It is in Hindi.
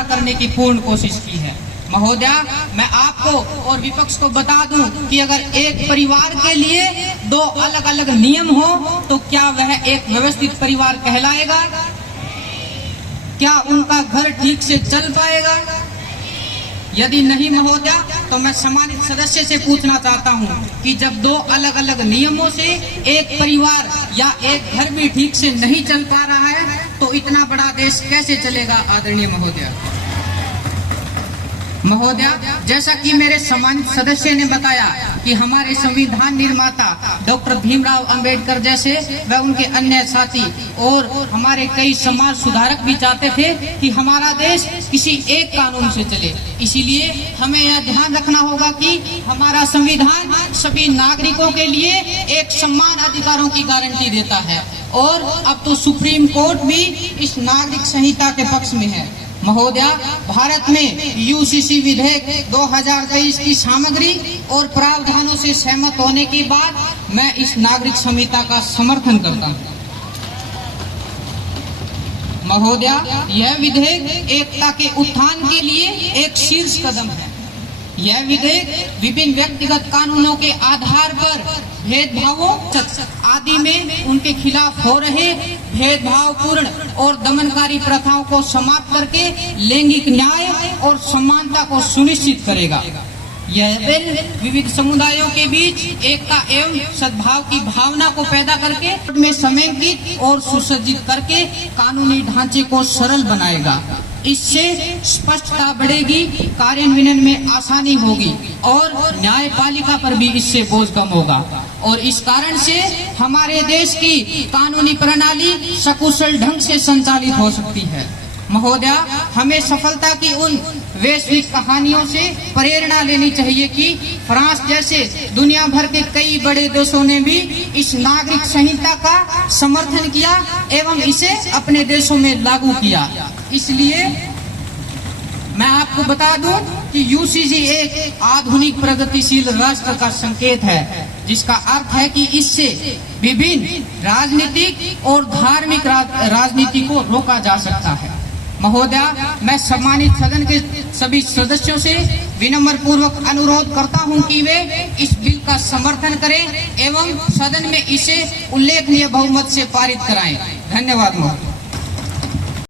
गुमराह करने की पूर्ण कोशिश की है। महोदया, मैं आपको और विपक्ष को बता दूं कि अगर एक परिवार के लिए दो अलग अलग नियम हो तो क्या वह एक व्यवस्थित परिवार कहलाएगा? क्या उनका घर ठीक से चल पाएगा? यदि नहीं महोदया, तो मैं सम्मानित सदस्य से पूछना चाहता हूं कि जब दो अलग अलग नियमों से एक परिवार या एक घर भी ठीक से नहीं चल पा रहा है तो इतना बड़ा देश कैसे चलेगा? आदरणीय महोदया, जैसा कि मेरे सम्मानित सदस्य ने बताया कि हमारे संविधान निर्माता डॉक्टर भीमराव अंबेडकर जैसे व उनके अन्य साथी और हमारे कई समाज सुधारक भी चाहते थे कि हमारा देश किसी एक कानून से चले। इसीलिए हमें यह ध्यान रखना होगा कि हमारा संविधान सभी नागरिकों के लिए एक समान अधिकारों की गारंटी देता है और अब तो सुप्रीम कोर्ट भी इस नागरिक संहिता के पक्ष में है। महोदया, भारत में यूसीसी विधेयक 2023 की सामग्री और प्रावधानों से सहमत होने के बाद मैं इस नागरिक संहिता का समर्थन करता हूं। महोदया, यह विधेयक एकता के उत्थान के लिए एक शीर्ष कदम है। यह विधेयक विभिन्न व्यक्तिगत कानूनों के आधार पर भेदभावों आदि में उनके खिलाफ हो रहे भेदभावपूर्ण और दमनकारी प्रथाओं को समाप्त करके लैंगिक न्याय और समानता को सुनिश्चित करेगा। यह बिल विविध समुदायों के बीच एकता एवं सद्भाव की भावना को पैदा करके में समेकित और सुसज्जित करके कानूनी ढांचे को सरल बनाएगा। इससे स्पष्टता बढ़ेगी, कार्यान्वयन में आसानी होगी और न्यायपालिका पर भी इससे बोझ कम होगा और इस कारण से हमारे देश की कानूनी प्रणाली सकुशल ढंग से संचालित हो सकती है। महोदया, हमें सफलता की उन वैश्विक कहानियों से प्रेरणा लेनी चाहिए कि फ्रांस जैसे दुनिया भर के कई बड़े देशों ने भी इस नागरिक संहिता का समर्थन किया एवं इसे अपने देशों में लागू किया। इसलिए मैं आपको बता दूं कि यूसीसी एक आधुनिक प्रगतिशील राष्ट्र का संकेत है, जिसका अर्थ है कि इससे विभिन्न राजनीतिक और धार्मिक राजनीति को रोका जा सकता है। महोदया, मैं सम्मानित सदन के सभी सदस्यों से विनम्र पूर्वक अनुरोध करता हूं कि वे इस बिल का समर्थन करें एवं सदन में इसे उल्लेखनीय बहुमत से पारित कराएं। धन्यवाद महोदय।